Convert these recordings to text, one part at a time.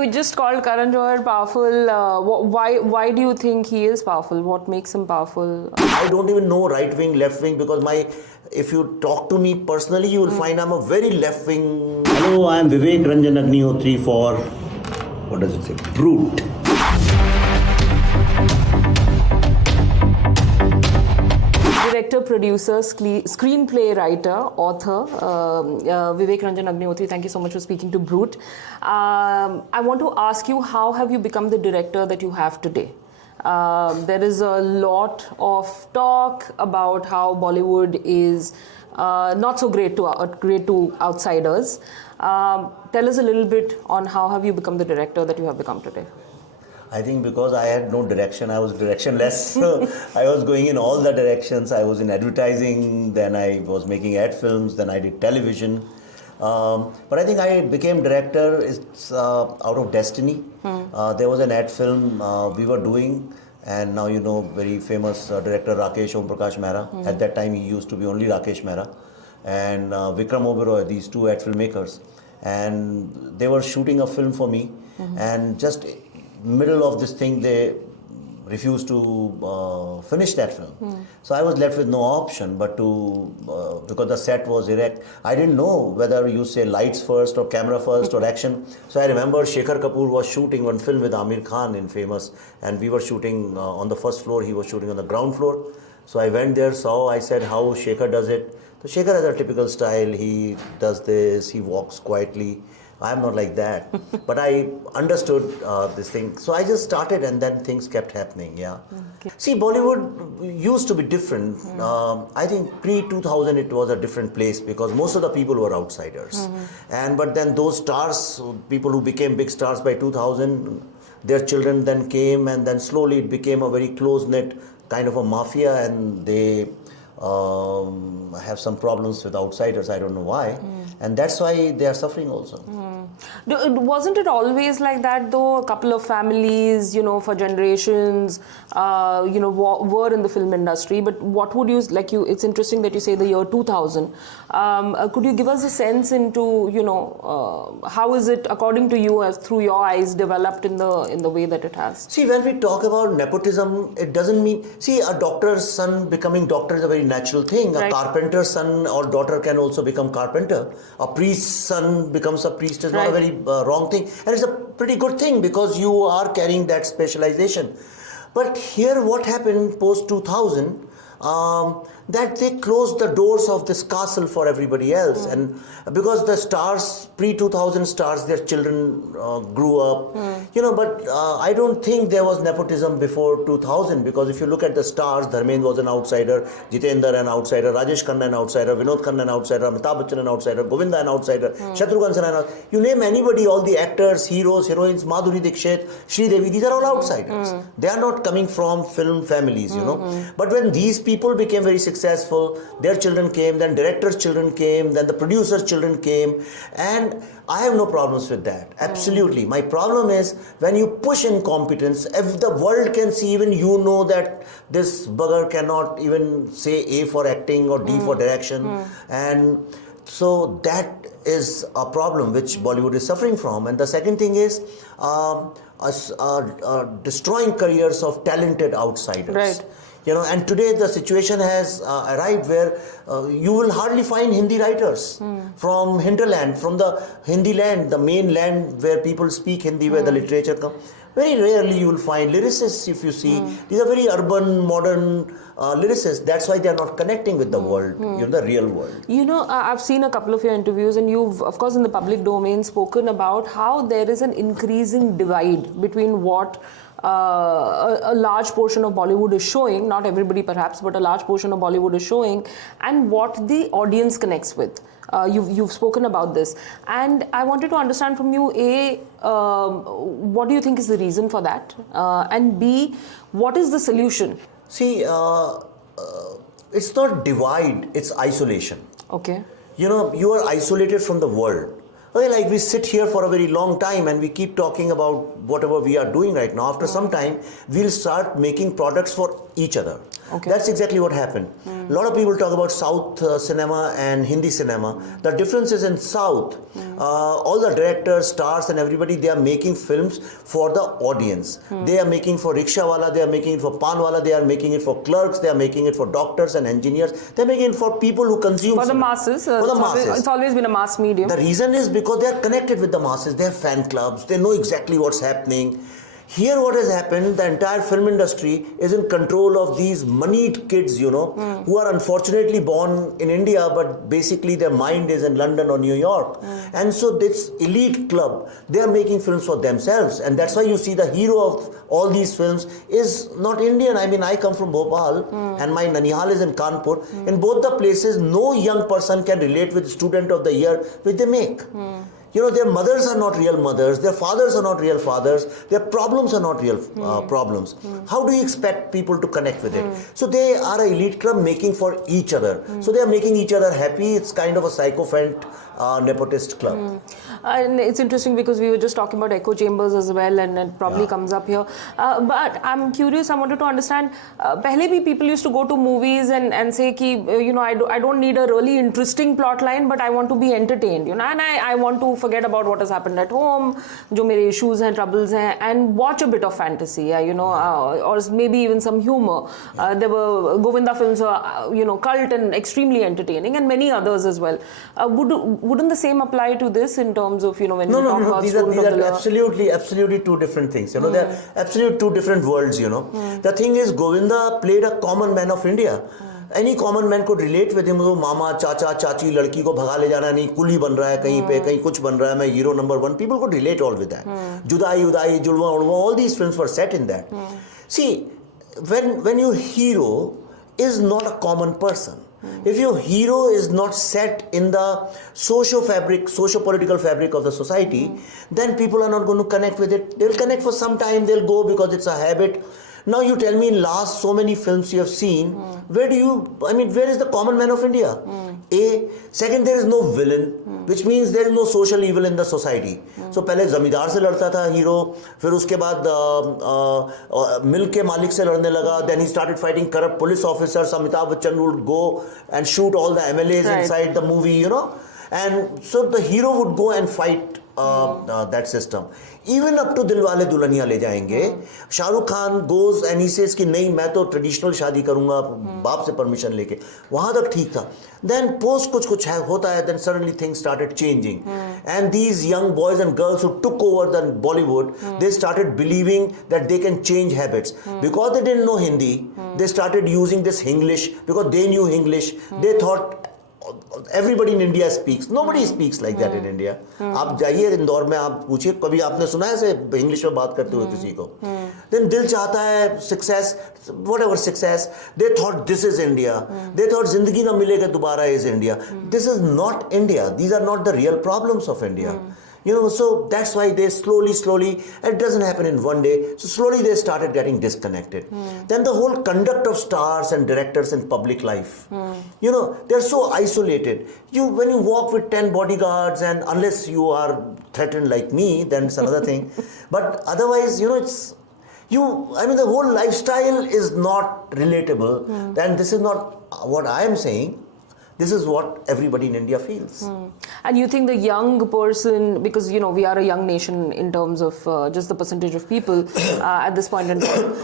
You just called Karan Johar powerful. Why do you think he is powerful? What makes him powerful? I don't even know right wing, left wing because if you talk to me personally, you will find I'm a very left wing. Hello, I am Vivek Agnihotri for, what does it say, Brut. Director, producer, screenplay writer, author, Vivek Agnihotri, thank you so much for speaking to Brut. I want to ask you, how have you become the director that you have today? There is a lot of talk about how Bollywood is not so great to outsiders. Tell us a little bit on how have you become the director that you have become today? I think because I had no direction, I was directionless. I was going in all the directions. I was in advertising, then I was making ad films, then I did television. But I think I became director out of destiny. There was an ad film we were doing, and now you know very famous director Rakesh Om Prakash Mehra. At that time he used to be only Rakesh Mehra, and Vikram Oberoi, these two ad filmmakers. And they were shooting a film for me, and just middle of this thing they refused to finish that film. So I was left with no option but to, because the set was erect. I didn't know whether you say lights first or camera first or action. So I remember Shekhar Kapoor was shooting one film with Amir Khan in Famous, and we were shooting on the first floor, he was shooting on the ground floor. So I went there, I said how Shekhar does it. So Shekhar has a typical style, he does this, he walks quietly. I'm not like that, but I understood this thing. So I just started, and then things kept happening, yeah. Okay. See, Bollywood used to be different. I think pre-2000 it was a different place because most of the people were outsiders. But then those stars, people who became big stars by 2000, their children then came, and then slowly it became a very close-knit kind of a mafia, and they have some problems with outsiders, I don't know why. And that's why they are suffering also. Wasn't it always like that though? A couple of families, for generations, were in the film industry. But what would you, it's interesting that you say the year 2000. Could you give us a sense into, how is it, according to you, as through your eyes, developed in the way that it has? See, when we talk about nepotism, it doesn't mean, see, a doctor's son becoming doctor is a very natural thing. Right. A carpenter's son or daughter can also become carpenter. A priest's son becomes a priest is not a very wrong thing. And it's a pretty good thing because you are carrying that specialization. But here what happened post 2000, that they closed the doors of this castle for everybody else. And because the stars, pre-2000 stars, their children grew up, but I don't think there was nepotism before 2000, because if you look at the stars, Dharmendra was an outsider, Jitendra an outsider, Rajesh Khanna an outsider, Vinod Khanna an outsider, Amitabh Bachchan an outsider, Govinda an outsider, Shatrughan Sinha an outsider. You name anybody, all the actors, heroes, heroines, Madhuri Dixit, Sri Devi, these are all outsiders. They are not coming from film families, But when these people became very successful, their children came, then directors' children came, then the producers' children came, and I have no problems with that. Absolutely. My problem is when you push incompetence, if the world can see, even that this bugger cannot even say A for acting or D for direction, and so that is a problem which Bollywood is suffering from. And the second thing is destroying careers of talented outsiders. Right. And today the situation has arrived where you will hardly find Hindi writers from hinterland, from the Hindi land, the main land where people speak Hindi, where the literature comes. Very rarely you will find lyricists, if you see. These are very urban, modern lyricists. That's why they are not connecting with the world, the real world. I've seen a couple of your interviews, and you've, of course, in the public domain spoken about how there is an increasing divide between what a large portion of Bollywood is showing, not everybody perhaps, but a large portion of Bollywood is showing, and what the audience connects with. You've spoken about this, and I wanted to understand from you, A, what do you think is the reason for that, and B, what is the solution? See, it's not divide, it's isolation. Okay. You are isolated from the world. Okay, like we sit here for a very long time and we keep talking about whatever we are doing right now. After some time, we'll start making products for each other. Okay. That's exactly what happened. A lot of people talk about South cinema and Hindi cinema. The difference is in South, all the directors, stars and everybody, they are making films for the audience. They are making for rickshawala, they are making it for panwala, they are making it for clerks, they are making it for doctors and engineers. They are making it for people who consume For the cinema. masses. For the masses. It's always been a mass medium. The reason is because they are connected with the masses. They have fan clubs. They know exactly what's happening. Here what has happened, the entire film industry is in control of these moneyed kids, who are unfortunately born in India, but basically their mind is in London or New York. And so this elite club, they are making films for themselves. And that's why you see the hero of all these films is not Indian. I mean, I come from Bhopal and my Nanihal is in Kanpur. In both the places, no young person can relate with Student of the Year which they make. Their mothers are not real mothers, their fathers are not real fathers, their problems are not real problems. How do you expect people to connect with it? So they are an elite club making for each other. So they are making each other happy. It's kind of a sycophant nepotist club. And it's interesting because we were just talking about echo chambers as well, and it probably comes up here. But I'm curious, I wanted to understand, pehle bhi people used to go to movies and say ki, I don't need a really interesting plot line, but I want to be entertained, and I want to forget about what has happened at home, jo mere issues and troubles hain, and watch a bit of fantasy, or maybe even some humor. There were Govinda films, cult and extremely entertaining, and many others as well. Wouldn't the same apply to this in terms of, when you talk about these are absolutely two different things. They're absolutely two different worlds. The thing is, Govinda played a common man of India. Any common man could relate with him. वो मामा चाचा चाची लड़की को भगा ले जाना नहीं, कुली बन रहा है कहीं पे, कहीं कुछ बन रहा है, मैं hero number one. People could relate all with that. जुदाई उदाई जुड़वा उड़वा, all these films were set in that. See, when your hero is not a common person, if your hero is not set in the socio-political fabric of the society, then people are not going to connect with it. They'll connect for some time, they'll go because it's a habit. Now you tell me, in last so many films you have seen, where is the common man of India? Second, there is no villain, which means there is no social evil in the society. So पहले जमींदार से लड़ता था hero, फिर उसके बाद मिल के मालिक से लड़ने लगा. Then he started fighting corrupt police officers. Amitabh Bachchan would go and shoot all the MLAs inside the movie, and so the hero would go and fight that system. Even up to Dilwale Dulhaniya Le Jayenge, Shahrukh Khan goes and he says कि नहीं मैं तो traditional शादी करूँगा बाप से permission लेके. वहाँ तक ठीक था. Then post कुछ होता है, then suddenly things started changing. And these young boys and girls who took over the Bollywood, they started believing that they can change habits. Because they didn't know Hindi, they started using this English because they knew English. They thought everybody in India speaks. Nobody speaks like that in India. आप जाइए इंदौर में, आप पूछिए कभी आपने सुना है से इंग्लिश में बात करते हुए किसी को. Then दिल चाहता है success, whatever success. They thought this is India. They thought जिंदगी ना मिलेगा दोबारा is India. This is not India. These are not the real problems of India. So that's why they slowly, it doesn't happen in one day, so slowly they started getting disconnected. Then the whole conduct of stars and directors in public life, they're so isolated. When you walk with 10 bodyguards, and unless you are threatened like me, then it's another thing. But otherwise, the whole lifestyle is not relatable. And this is not what I am saying. This is what everybody in India feels. And you think the young person, because we are a young nation in terms of just the percentage of people at this point in time,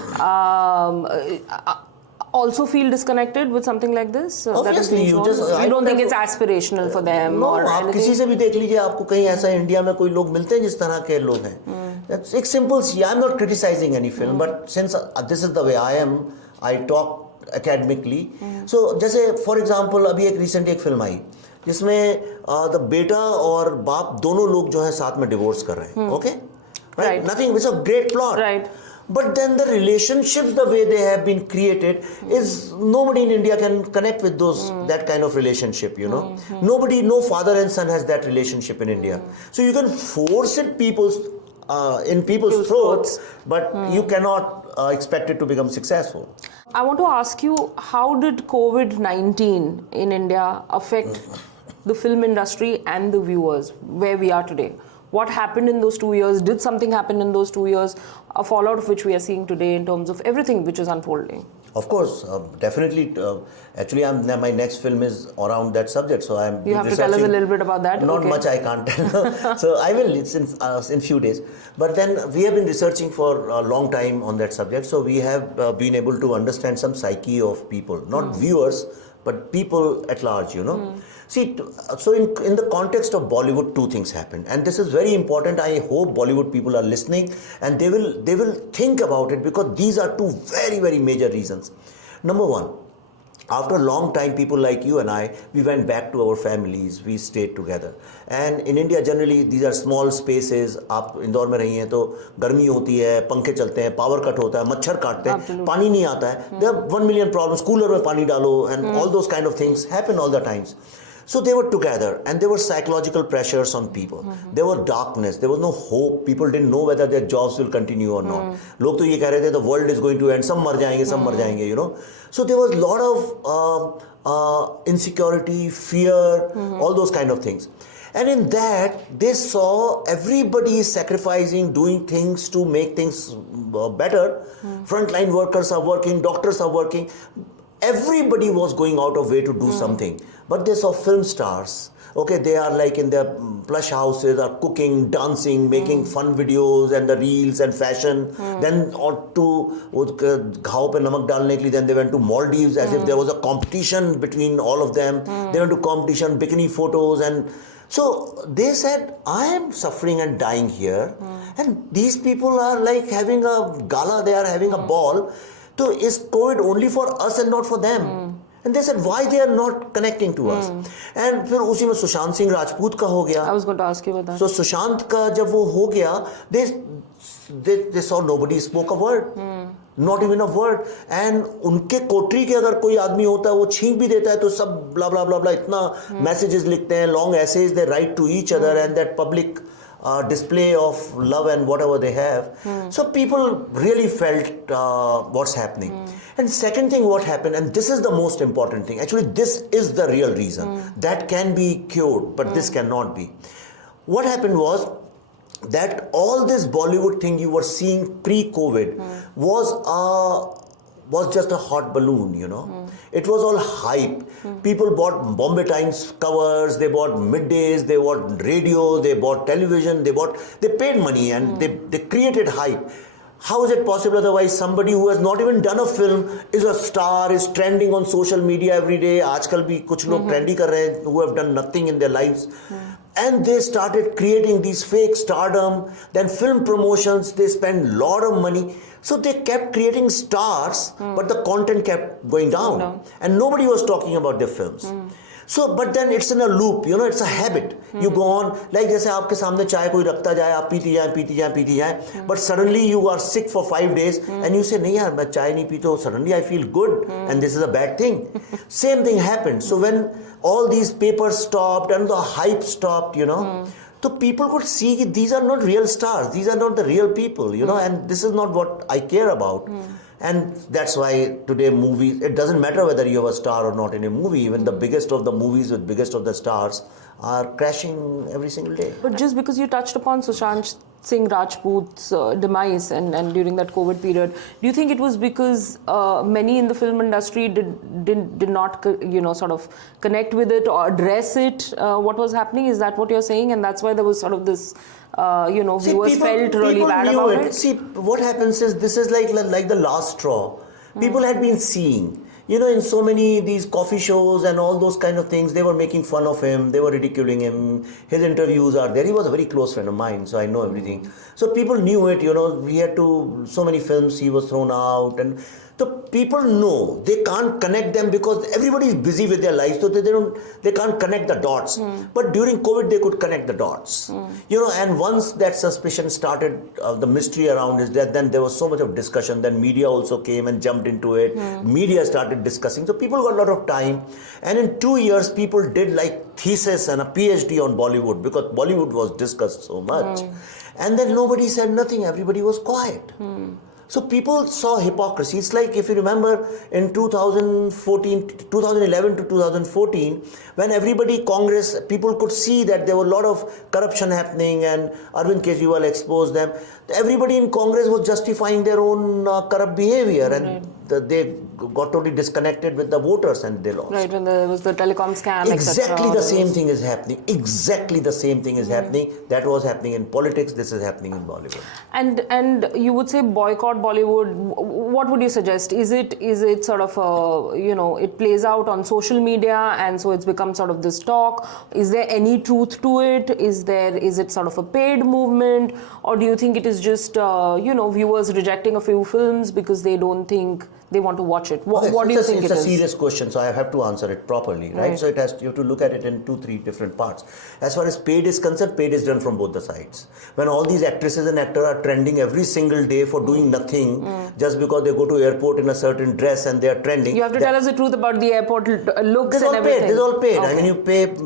also feel disconnected with something like this? Obviously, you don't think it's aspirational for them? No, or आप किसी से भी देख लीजिए, आपको कहीं ऐसा India में कोई लोग मिलते हैं जिस तरह के लोग हैं. That's एक simple. I'm not criticizing any film, but since this is the way I am, I talk academically. So जैसे for example अभी एक recent एक फिल्म आई जिसमें the बेटा और बाप दोनों लोग जो है साथ में divorce कर रहे हैं. Okay, right? Nothing. It's a great plot. Right. But then the relationships, the way they have been created, is nobody in India can connect with that kind of relationship. Nobody, no father and son has that relationship in India. So you can force it in people's throats, but you cannot expect it to become successful. I want to ask you, how did COVID-19 in India affect the film industry and the viewers, where we are today? What happened in those 2 years? Did something happen in those 2 years? A fallout of which we are seeing today in terms of everything which is unfolding. Of course, definitely. Actually, my next film is around that subject, so I'm. You have to tell us a little bit about that. Not much, I can't tell. So I will. It's in few days. But then we have been researching for a long time on that subject, so we have been able to understand some psyche of people, not viewers, but people at large. You know. See, so in the context of Bollywood, two things happened, and this is very important. I hope Bollywood people are listening, and they will think about it, because these are two very, very major reasons. Number one, after a long time, people like you and I, we went back to our families, we stayed together. And in India, generally, these are small spaces. आप इंदौर में रही हैं तो गर्मी होती है, पंखे चलते हैं, पावर कट होता है, मच्छर काटते हैं, पानी नहीं आता है. There are 1 million problems. Cooler में पानी डालो, and all those kind of things happen all the times. So they were together, and there were psychological pressures on people. There was darkness. There was no hope. People didn't know whether their jobs will continue or not. लोग तो ये कह रहे थे the world is going to end. सब मर जाएंगे, you know. So there was a lot of insecurity, fear, all those kind of things. And in that, they saw everybody sacrificing, doing things to make things better. Frontline workers are working, doctors are working. Everybody was going out of way to do something. But they saw film stars. Okay, they are like in their plush houses, are cooking, dancing, making fun videos and the reels and fashion. Then on to घाव पे नमक डालने के लिए, then they went to Maldives as if there was a competition between all of them. They went to competition, bikini photos, and so they said, I am suffering and dying here, and these people are like having a gala, they are having a ball. So is COVID only for us and not for them? And they said, why they are not connecting to us? And फिर उसी में सुशांत सिंह राजपूत का हो गया. I was going to ask you about that. So Sushant का जब वो हो गया, they saw nobody spoke a word. Not even a word. And उनके कोठरी के अगर कोई आदमी होता है, वो छींक भी देता है, तो सब blah blah blah blah इतना messages लिखते हैं, long essays they write to each other, and that public display of love and whatever they have. So people really felt what's happening. And second thing what happened, and this is the most important thing, actually this is the real reason. That can be cured, but this cannot be. What happened was that all this Bollywood thing you were seeing pre-COVID was just a hot balloon, you know. It was all hype. People bought Bombay Times covers, they bought middays, they bought radio, they bought television, they paid money, and they created hype. How is it possible otherwise? Somebody who has not even done a film is a star, is trending on social media every day. आजकल भी कुछ लोग trendy कर रहे हैं who have done nothing in their lives. And they started creating these fake stardom, then film promotions, they spend a lot of money. So they kept creating stars, but the content kept going down. And nobody was talking about their films. So, but then it's in a loop, you know, it's a habit. You go on, like जैसे आपके सामने चाय कोई रखता जाए, आप पीती जाए, but suddenly you are sick for 5 days, and you say, नहीं यार, मैं चाय नहीं पीता, suddenly I feel good, and this is a bad thing. Same thing happened. So when all these papers stopped and the hype stopped, you know, so people could see that these are not real stars, these are not the real people, you know, and this is not what I care about. And that's why today movies, it doesn't matter whether you have a star or not in a movie, even the biggest of the movies with biggest of the stars are crashing every single day. But just because you touched upon Sushant Singh Rajput's demise and during that COVID period, do you think it was because many in the film industry did not, you know, sort of connect with it or address it, what was happening? Is that what you're saying? And that's why there was sort of this, you know, viewers felt really bad about it? See, what happens is, this is like the last straw. People had been seeing, you know, in so many these coffee shows and all those kind of things, they were making fun of him, they were ridiculing him. His interviews are there. He was a very close friend of mine, so I know everything. So people knew it, you know, he had to, so many films he was thrown out, and the people know they can't connect them because everybody is busy with their lives, so they can't connect the dots. But during COVID they could connect the dots, you know. And once that suspicion started, the mystery around his death, then there was so much of discussion. Then media also came and jumped into it. Media started discussing, so people got a lot of time. And in 2 years, people did like thesis and a PhD on Bollywood, because Bollywood was discussed so much. And then nobody said nothing. Everybody was quiet. So people saw hypocrisy. It's like, if you remember, in 2011 to 2014, when everybody, Congress, people could see that there were a lot of corruption happening and Arvind Kejriwal exposed them. Everybody in Congress was justifying their own corrupt behavior, and they got totally disconnected with the voters and they lost. Right, when there was the telecom scam, Exactly the same thing is happening. Exactly the same thing is happening. That was happening in politics. This is happening in Bollywood. And you would say boycott Bollywood. What would you suggest? Is it sort of it plays out on social media and so it's become sort of this talk? Is there any truth to it? Is it sort of a paid movement, or do you think it is just viewers rejecting a few films because they don't think they want to watch it? What do you think it is? It's a serious question, so I have to answer it properly, right? So you have to look at it in 2-3 different parts. As far as paid is concerned, paid is done from both the sides. When all these actresses and actors are trending every single day for doing nothing, just because they go to airport in a certain dress and they are trending. You have to tell us the truth about the airport looks and everything. This is all paid. Okay. I mean, you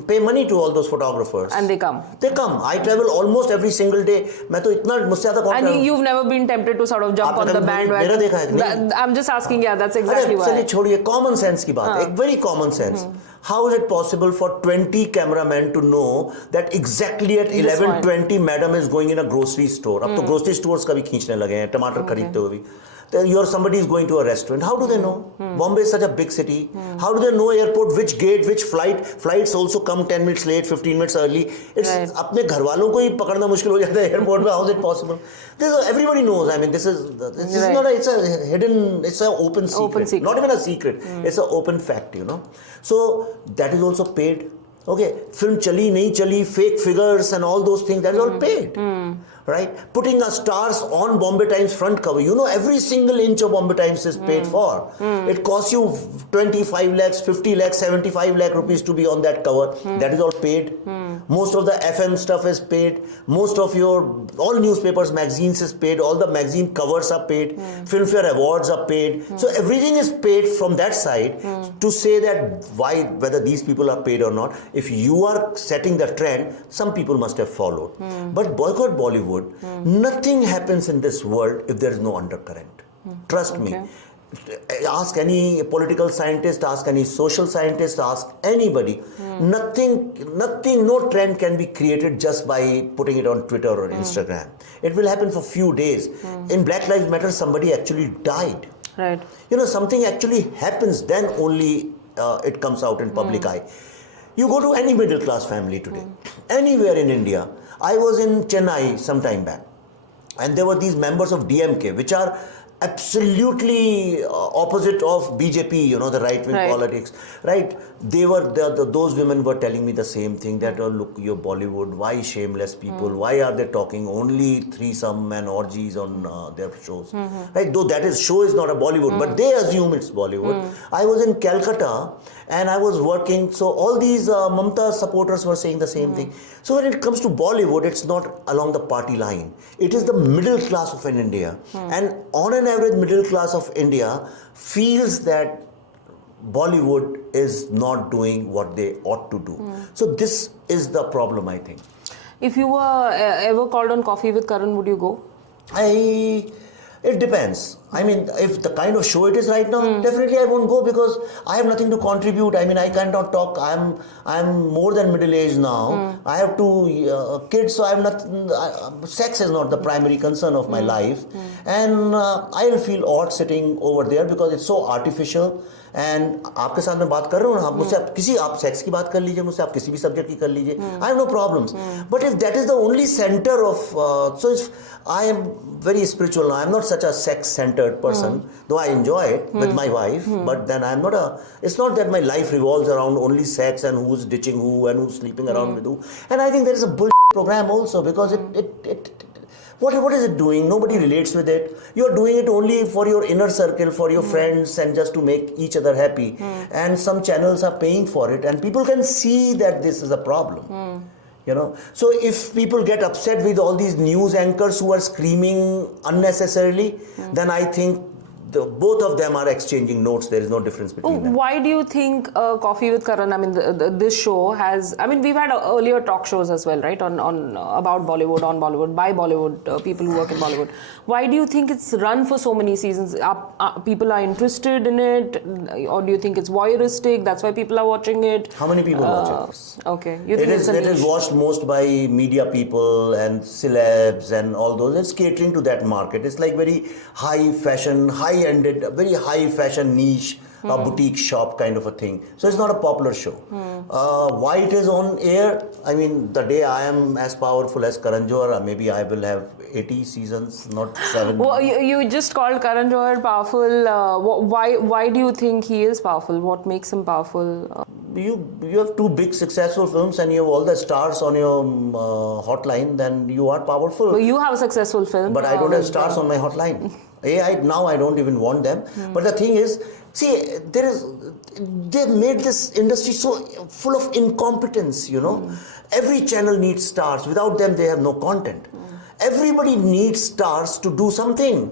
pay money to all those photographers. And they come. They come. I travel almost every single day. And you've never been tempted to sort of jump on the bandwagon? I'm just asking. Yeah, that's exactly why. चलिए छोड़िए, common sense की बात, एक very common sense. How is it possible for 20 cameramen to know that exactly at 11:20 madam is going in a grocery store? अब तो grocery stores का भी खींचने लगे हैं, टमाटर खरीदते हुए भी. Somebody is going to a restaurant. How do they know? Bombay is such a big city. How do they know airport, which gate, which flight? Flights also come 10 minutes late, 15 minutes early. It's अपने घर वालों को ही पकड़ना मुश्किल हो जाता है airport में. How is it possible? Everybody knows. I mean, this is not it's a hidden, it's an open secret. Not even a secret. It's an open fact, So that is also paid. Okay, film chali, nahi chali, fake figures and all those things, that is all paid. Right? Putting our stars on Bombay Times front cover. Every single inch of Bombay Times is paid for. It costs you 25 lakhs, 50 lakhs, 75 lakh rupees to be on that cover. That is all paid. Most of the FM stuff is paid. Most of all newspapers, magazines is paid. All the magazine covers are paid. Filmfare awards are paid. So everything is paid from that side to say that whether these people are paid or not. If you are setting the trend, some people must have followed. But boycott Bollywood, nothing happens in this world if there is no undercurrent. Trust me. Ask any political scientist, ask any social scientist, ask anybody. Nothing, no trend can be created just by putting it on Twitter or Instagram. It will happen for few days. In Black Lives Matter, somebody actually died. Right. Something actually happens, then only it comes out in public eye. You go to any middle class family today, anywhere in India. I was in Chennai some time back, and there were these members of DMK, which are absolutely opposite of BJP, the right-wing politics, right? Those women were telling me the same thing, that, look, you're Bollywood, why shameless people, why are they talking only threesome and orgies on their shows, right? Though show is not a Bollywood, but they assume it's Bollywood. I was in Calcutta and I was working, so all these Mamta supporters were saying the same thing. So when it comes to Bollywood, it's not along the party line. It is the middle class of India. And on an average, middle class of India feels that Bollywood is not doing what they ought to do. So this is the problem, I think. If you were ever called on Coffee with Karan, would you go? It depends. I mean, if the kind of show it is right now, definitely I won't go, because I have nothing to contribute. I mean, I cannot talk. I'm more than middle aged now. I have 2 kids, so I'm not. Sex is not the primary concern of my life, and I'll feel odd sitting over there because it's so artificial. And आपके साथ मैं बात कर रहा हूँ ना, आप मुझसे आप सेक्स की बात कर लीजिए, मुझसे आप किसी भी सब्जेक्ट की कर लीजिए. I have no problems. But if that is the only center of, so if I am very spiritual now, I'm not such a sex-centered person, though I enjoy it with my wife. But then I'm not it's not that my life revolves around only sex and who's ditching who and who's sleeping around with who. And I think there is a bullshit program also, because what is it doing? Nobody relates with it. You're doing it only for your inner circle, for your friends, and just to make each other happy. And some channels are paying for it, and people can see that this is a problem. So if people get upset with all these news anchors who are screaming unnecessarily, then I think both of them are exchanging notes. There is no difference between them. Why do you think Coffee with Karan, I mean, this show has, I mean, we've had earlier talk shows as well, right, on about Bollywood, on Bollywood, by Bollywood, people who work in Bollywood. Why do you think it's run for so many seasons? People are interested in it, or do you think it's voyeuristic, that's why people are watching it? How many people watch it? Okay. You think It is watched most by media people and celebs and all those. It's catering to that market. It's like very high fashion, high-ended, very high fashion niche, a boutique shop kind of a thing. So it's not a popular show. Why it is on air? I mean, the day I am as powerful as Karan Johar, maybe I will have 80 seasons, not 7. Well, you just called Karan Johar powerful. Why do you think he is powerful? What makes him powerful? You have 2 big successful films and you have all the stars on your hotline, then you are powerful. Well, you have a successful film. But I don't have stars on my hotline. Now I don't even want them. But the thing is, see, they've made this industry so full of incompetence, you know. Every channel needs stars. Without them, they have no content. Everybody needs stars to do something.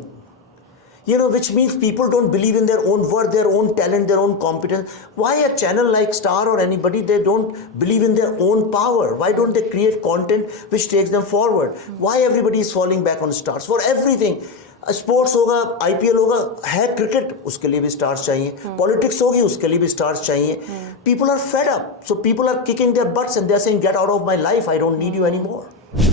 You know, which means people don't believe in their own worth, their own talent, their own competence. Why a channel like Star or anybody, they don't believe in their own power? Why don't they create content which takes them forward? Why everybody is falling back on stars? For everything. Sports होगा, IPL होगा, है cricket, उसके लिए भी stars चाहिए, politics होगी, उसके लिए भी स्टार्स चाहिए. People are fed up, so people are kicking their butts and they're saying, get out of my life, I don't need you anymore.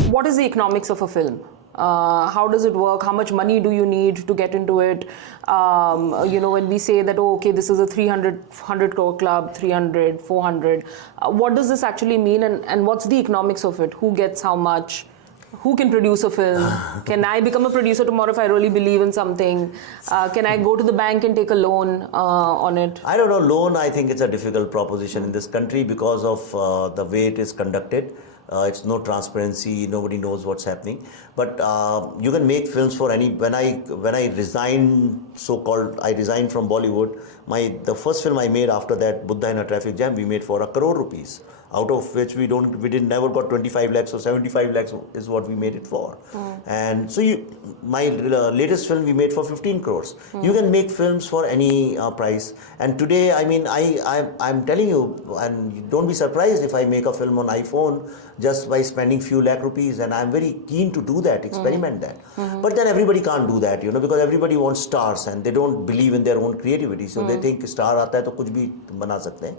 What is the economics of a film? How does it work? How much money do you need to get into it? You know, when we say that, oh, okay, this is a 100 crore club, 300, 400, what does this actually mean, and what's the economics of it? Who gets how much? Who can produce a film? Can I become a producer tomorrow if I really believe in something? Can I go to the bank and take a loan on it? I don't know. Loan, I think it's a difficult proposition in this country because of the way it is conducted. It's no transparency. Nobody knows what's happening. But you can make films for any. When I resigned, I resigned from Bollywood. The first film I made after that, Buddha in a Traffic Jam, we made for ₹1 crore. Out of which we never got 25 lakhs or 75 lakhs is what we made it for. And so my latest film we made for 15 crores. You can make films for any price. And today, I mean, I'm telling you, and don't be surprised if I make a film on iPhone just by spending few lakh rupees. And I'm very keen to do that, experiment that. But then everybody can't do that, you know, because everybody wants stars and they don't believe in their own creativity. So they think star aata hai to kuch bhi bana sakte hain.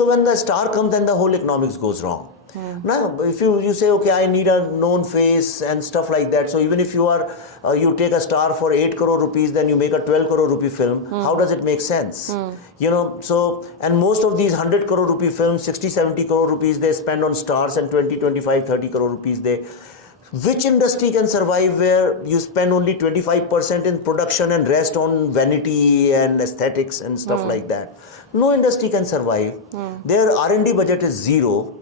So when the star comes, then the whole economics goes wrong. Now, if you say, okay, I need a known face and stuff like that. So even if you take a star for 8 crore rupees, then you make a 12 crore rupee film. How does it make sense? You know, so, and most of these 100 crore rupee films, 60, 70 crore rupees, they spend on stars, and 20, 25, 30 crore rupees, which industry can survive where you spend only 25% in production and rest on vanity and aesthetics and stuff like that? No industry can survive. Their R&D budget is 0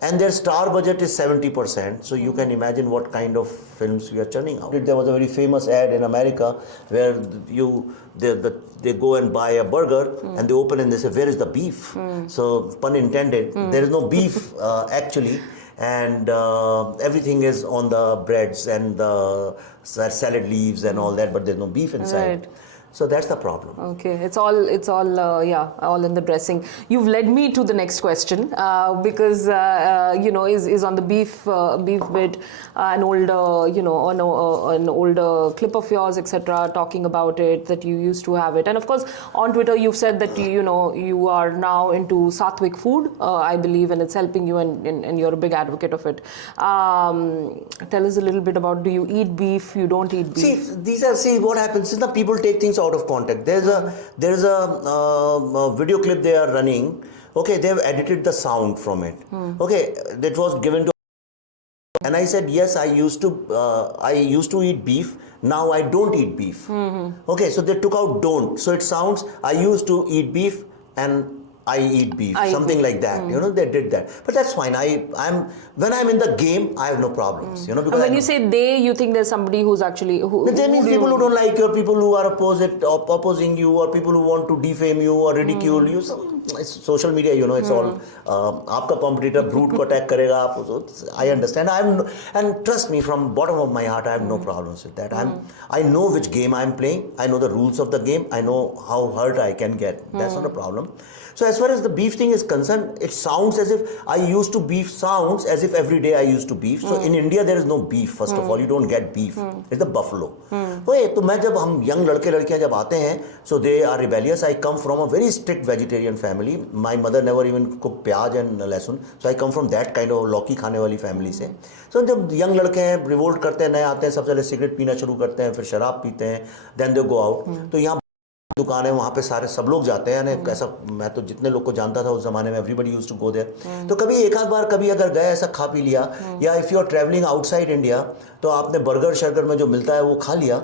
and their star budget is 70%. So you can imagine what kind of films we are churning out. There was a very famous ad in America where they go and buy a burger and they open and they say, where is the beef? So pun intended, there is no beef actually. And everything is on the breads and the salad leaves and all that, but there's no beef inside. Right. So that's the problem. Okay, it's all all in the dressing. You've led me to the next question because you know is on the beef bit, an older clip of yours, etc., talking about it, that you used to have it, and of course on Twitter you've said that you are now into Sattvic food, I believe, and it's helping you, and you're a big advocate of it. Tell us a little bit about, do you eat beef? You don't eat beef? See what happens is the people take things out of context. There's a video clip they are running. Okay, they've edited the sound from it. Okay, that was given to, and I said, yes, I used to eat beef. Now I don't eat beef. Okay, so they took out don't. So it sounds, I used to eat beef and I eat beef, something like that. You know, they did that, but that's fine. When I'm in the game, I have no problems. You know, because when you say they, you think there's somebody who's actually they means people who don't like you, or people who are opposing you, or people who want to defame you or ridicule you. So social media, you know, it's all आपका competitor Brut को attack करेगा आप. I understand. And trust me, from bottom of my heart, I have no problems with that. I know which game I'm playing. I know the rules of the game. I know how hurt I can get. That's not a problem. So as far as the beef thing is concerned, it sounds as if I used to beef. Sounds as if every day I used to beef. So in India there is no beef. First of all, you don't get beef. It's the buffalo. तो मैं जब हम young लड़के लड़कियां जब आते हैं, so they are rebellious. I come from a very strict vegetarian family. My mother never even cooked प्याज and लहसुन. So I come from that kind of लौकी खाने वाली family से. So जब young लड़के हैं revolt करते हैं, नए आते हैं, सबसे पहले सिगरेट पीना शुरू करते हैं, फिर शराब पीते हैं, then they go out. तो यहाँ दुकान है, वहाँ पे सारे सब लोग जाते हैं. ऐसा मैं तो जितने लोग को जानता था उस जमाने में, everybody used to go there. तो कभी एक आध बार कभी अगर गए ऐसा खा पी लिया, या if you are travelling outside India तो आपने बर्गर शर्गर में जो मिलता है वो खा लिया.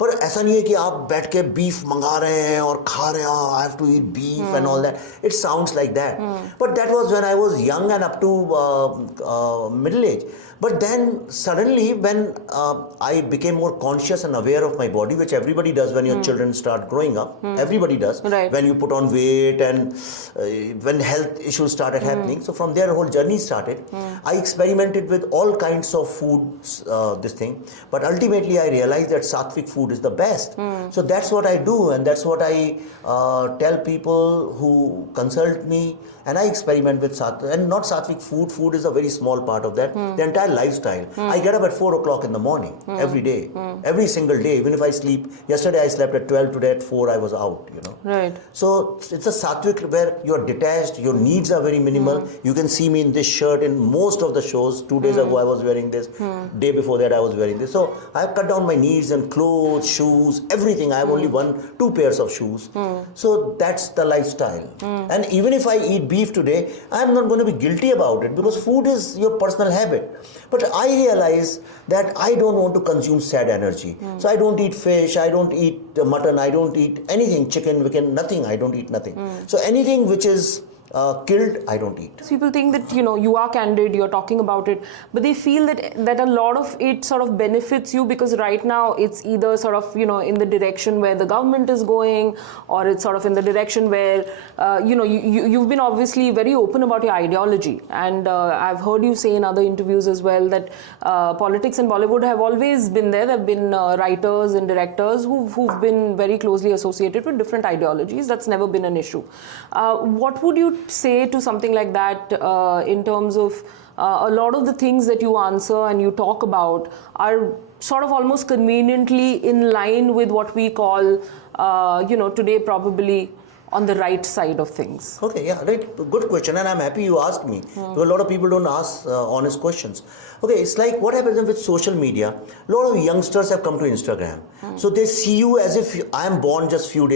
पर ऐसा नहीं है कि आप बैठ के बीफ मंगा रहे हैं और खा रहे हैं, I have to eat beef and all that. It sounds like that, but that was when I was young and up to middle age. But then suddenly when I became more conscious and aware of my body, which everybody does when your children start growing up, everybody does, right. When you put on weight and when health issues started happening. So from there, the whole journey started. I experimented with all kinds of foods, this thing. But ultimately, I realized that Sattvic food is the best. So that's what I do, and that's what I tell people who consult me. And I experiment with Sattvic, and not Sattvic food. Food is a very small part of that. The entire lifestyle. I get up at 4 o'clock in the morning, every day, every single day, even if I sleep. Yesterday I slept at 12, today at 4 I was out, you know. Right. So it's a Sattvic where you're detached, your needs are very minimal. You can see me in this shirt in most of the shows. 2 days ago I was wearing this, day before that I was wearing this. So I've cut down my needs and clothes, shoes, everything. I have only 2 pairs of shoes. So that's the lifestyle. And even if I eat beef today, I'm not going to be guilty about it, because food is your personal habit. But I realize that I don't want to consume sad energy. So I don't eat fish, I don't eat mutton, I don't eat anything, chicken, nothing. I don't eat nothing. So anything which is killed, I don't eat. People think that, you know, you are candid, you're talking about it, but they feel that a lot of it sort of benefits you, because right now it's either sort of, you know, in the direction where the government is going, or it's sort of in the direction where, you know, you've been obviously very open about your ideology. And I've heard you say in other interviews as well that politics and Bollywood have always been there. There have been writers and directors who've been very closely associated with different ideologies. That's never been an issue. What would you say to something like that, in terms of a lot of the things that you answer and you talk about are sort of almost conveniently in line with what we call, you know, today probably on the right side of things? Okay, yeah, right. Good question, and I'm happy you asked me. Because a lot of people don't ask honest questions. Okay, it's like what happens with social media. A lot of youngsters have come to Instagram. So they see you as if I am born just few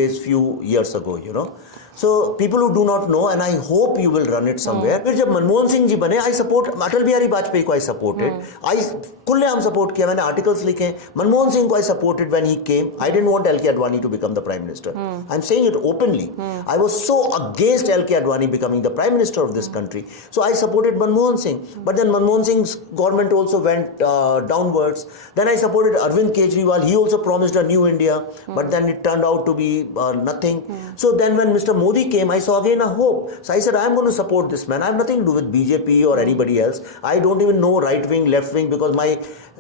years ago, you know. So people who do not know, and I hope you will run it somewhere. फिर जब मनमोहन सिंह जी बने, I support Atal Bihari Vajpayee को I supported. I खुलेआम support किया, मैंने articles लिखे. मनमोहन सिंह को I supported when he came. I didn't want L.K. Advani to become the prime minister. I'm saying it openly. I was so against L.K. Advani becoming the prime minister of this country. So I supported Manmohan Singh. But then Manmohan Singh's government also went downwards. Then I supported Arvind Kejriwal. He also promised a new India, but then it turned out to be nothing. So then when Mr. Modi came, I saw again a hope. So I said, I'm going to support this man. I have nothing to do with BJP or anybody else. I don't even know right wing, left wing, because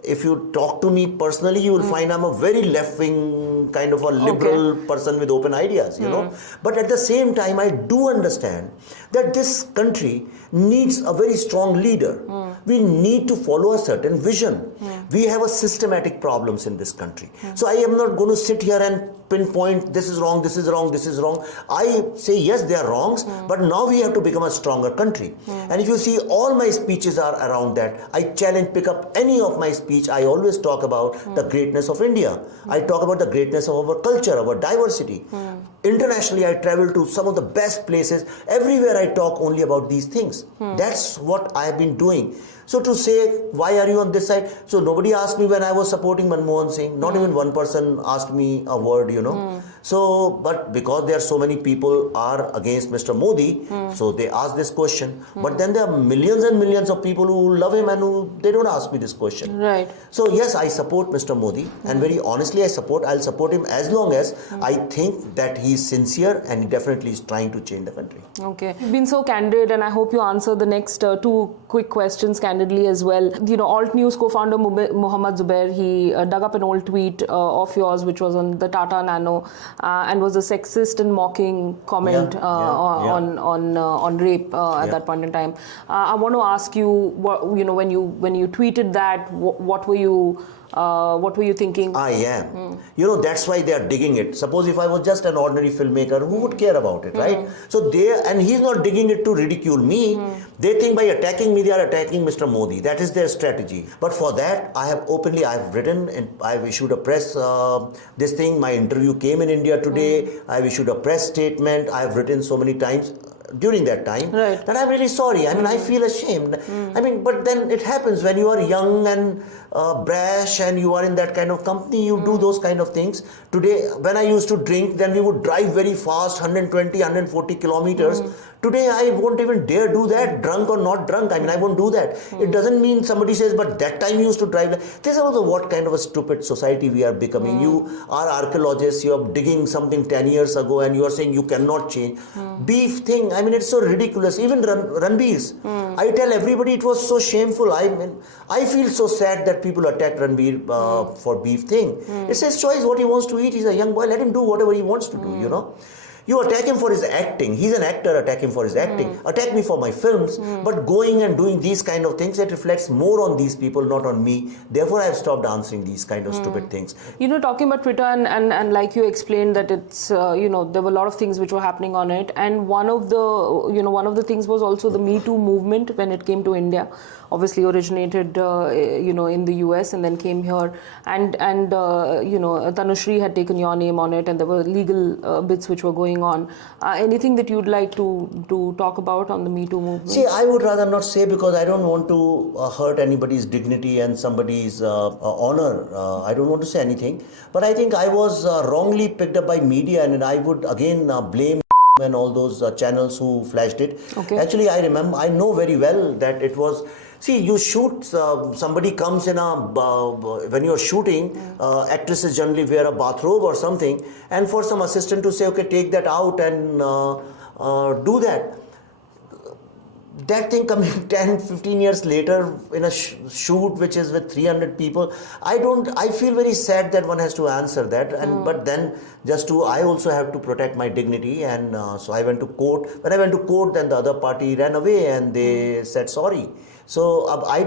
if you talk to me personally, you will find I'm a very left wing kind of a liberal person with open ideas, you know. But at the same time, I do understand that this country needs a very strong leader. We need to follow a certain vision. We have a systematic problems in this country. So I am not going to sit here and pinpoint this is wrong, this is wrong, this is wrong. I say yes, they are wrongs, but now we have to become a stronger country. And if you see, all my speeches are around that. I challenge, pick up any of my speech, I always talk about the greatness of India. I talk about the greatness of our culture, our diversity. Internationally, I travel to some of the best places. Everywhere I talk only about these things. That's what I have been doing. So to say, why are you on this side? So nobody asked me when I was supporting Manmohan Singh. Not even one person asked me a word, you know. So, but because there are so many people are against Mr. Modi, so they ask this question. But then there are millions and millions of people who love him and who they don't ask me this question. Right. So yes, I support Mr. Modi, and very honestly, I'll support him as long as I think that he's sincere and he definitely is trying to change the country. Okay. You've been so candid, and I hope you answer the next two quick questions candidly as well. You know, Alt News co-founder Mohammad Zubair, he dug up an old tweet of yours, which was on the Tata Nano, and was a sexist and mocking comment on rape at that point in time. I want to ask you, when you tweeted that, what were you thinking? I am. That's why they are digging it. Suppose if I was just an ordinary filmmaker, who would care about it, right? So and he's not digging it to ridicule me. They think by attacking me, they are attacking Mr. Modi. That is their strategy. But for that, I've written and I've issued a press, this thing, my interview came in India today. I've issued a press statement. I've written so many times during that time that I'm really sorry. I mean, I feel ashamed. I mean, but then it happens when you are young and brash and you are in that kind of company, you do those kind of things. Today, when I used to drink, then we would drive very fast, 120, 140 kilometers. Today, I won't even dare do that, drunk or not drunk. I mean, I won't do that. It doesn't mean somebody says, but that time you used to drive. This is also what kind of a stupid society we are becoming. You are archaeologists, you are digging something 10 years ago and you are saying you cannot change. Beef thing, I mean, it's so ridiculous. Even Ranbir's. I tell everybody it was so shameful. I mean, I feel so sad that people attack Ranbir for beef thing. It's his choice what he wants to eat. He's a young boy. Let him do whatever he wants to do, You attack him for his acting. He's an actor, attack him for his acting. Attack me for my films. But going and doing these kind of things, it reflects more on these people, not on me. Therefore, I have stopped answering these kind of stupid things. Talking about Twitter and like you explained that it's, there were a lot of things which were happening on it. And one of the things was also the Me Too movement when it came to India. Obviously originated, in the US and then came here. And Tanushree had taken your name on it and there were legal bits which were going on. Anything that you'd like to talk about on the Me Too movement? See, I would rather not say because I don't want to hurt anybody's dignity and somebody's honor. I don't want to say anything. But I think I was wrongly picked up by media and I would again blame and all those channels who flashed it. Okay. Actually, I know very well that it was... See, you shoot, somebody comes in when you're shooting, actresses generally wear a bathrobe or something, and for some assistant to say, okay, take that out and do that. That thing coming 10, 15 years later in a shoot which is with 300 people, I feel very sad that one has to answer that. But then I also have to protect my dignity and so I went to court. When I went to court, then the other party ran away and they said sorry. So I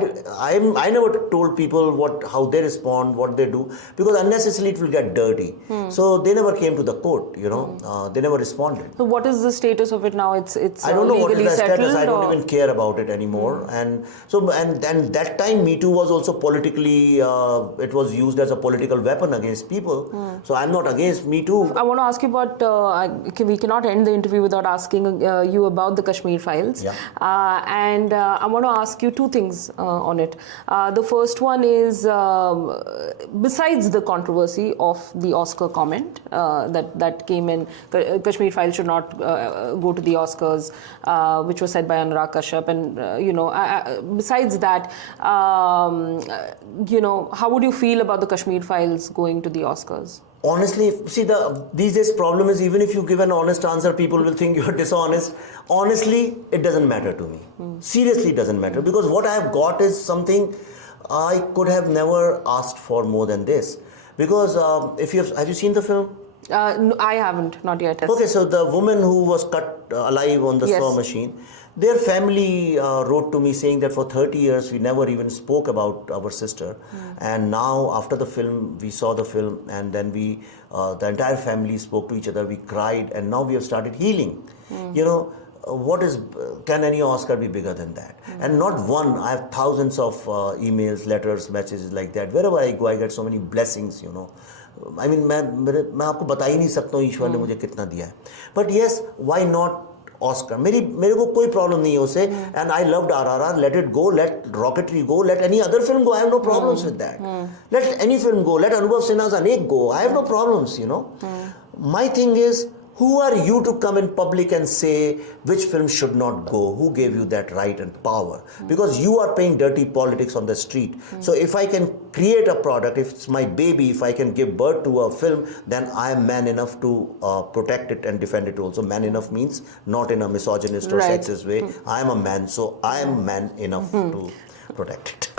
never told people how they respond, what they do, because unnecessarily it will get dirty. So they never came to the court, they never responded. So what is the status of it now? It's I don't know what is the status. I don't or? even care about it anymore. And that time Me Too was also politically, it was used as a political weapon against people. So I'm not against Me Too. I want to ask you about, we cannot end the interview without asking you about the Kashmir files. Yeah. And I want to ask you two things on it. The first one is, besides the controversy of the Oscar comment that came in, Kashmir files should not go to the Oscars, which was said by Anurag Kashyap, and besides that, how would you feel about the Kashmir files going to the Oscars? Honestly, see, these days problem is even if you give an honest answer, people will think you're dishonest. Honestly, it doesn't matter to me. Seriously, it doesn't matter because what I have got is something I could have never asked for more than this. Because have you seen the film? No, I haven't, not yet. Okay, so the woman who was cut alive on the saw machine, their family wrote to me saying that for 30 years we never even spoke about our sister. And now after the film, we saw the film and then the entire family spoke to each other, we cried and now we have started healing. Can any Oscar be bigger than that? And not one, I have thousands of emails, letters, messages like that. Wherever I go, I get so many blessings, I mean, मैं आपको बता ही नहीं सकता हूँ ईश्वर ने मुझे कितना दिया है. But yes, why not Oscar? मेरे को कोई problem नहीं है उसे. And I loved RRR. Let it go. Let Rocketry go. Let any other film go. I have no problems with that. Let any film go. Let Anubhav Sinha's Anek go. I have no problems, my thing is, who are you to come in public and say which film should not go? Who gave you that right and power? Because you are playing dirty politics on the street. So if I can create a product, if it's my baby, if I can give birth to a film, then I am man enough to protect it and defend it also. Man enough means not in a misogynist or Right. sexist way. I am a man, so I am man enough to protect it.